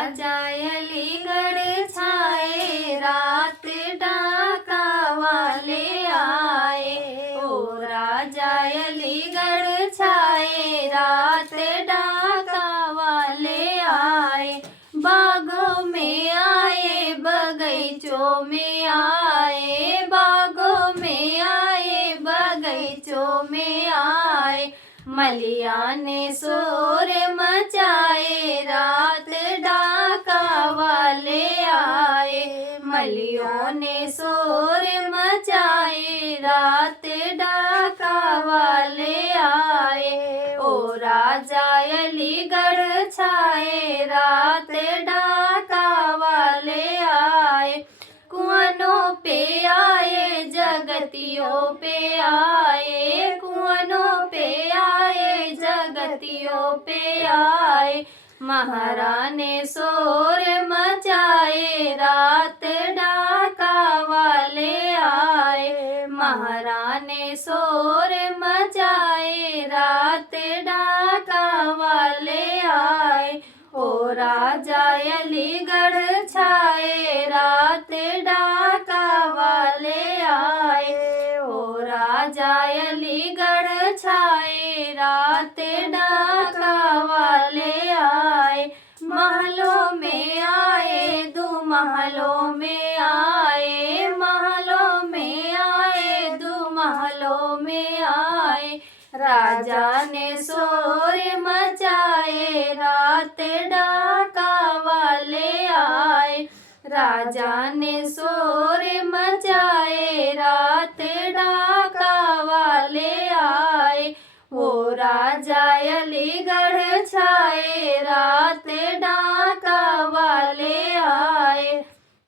राजा अलीगढ़ छाए, रात डाका वाले आए। ओ राजा अलीगढ़ छाए, रात डाका वाले आए। बागों में आए, बगीचों में आए, बागों में आए, बगीचों में आए। मलिया ने शोर मचाए, रात डाका वाले आए। मलियों ने शोर मचाए, रात डाका वाले आए। ओ राजा अलीगढ़ छाए, रात डाका वाले आए। कुआनों पे आए, जगतियों पे आए, कुआनों पे आए, जगतियों पे आए। महाराने शोर मचाए, रात डाका वाले आए। महाराने शोर मचाए, रात डाका वाले आए। ओ राजा अलीगढ़ छाए, रात डाका वाले आए। ओ राजा अलीगढ़ छाए, रात डाका वाले आए। महलों में आए, दो महलों में आए, महलों में आए, दो महलों में आए। राजा ने शोर मचाए, रात डाका वाले आए। राजा ने शोर मचाए, रात डाका वाले आए। वो राजा अलीगढ़ छाए, रात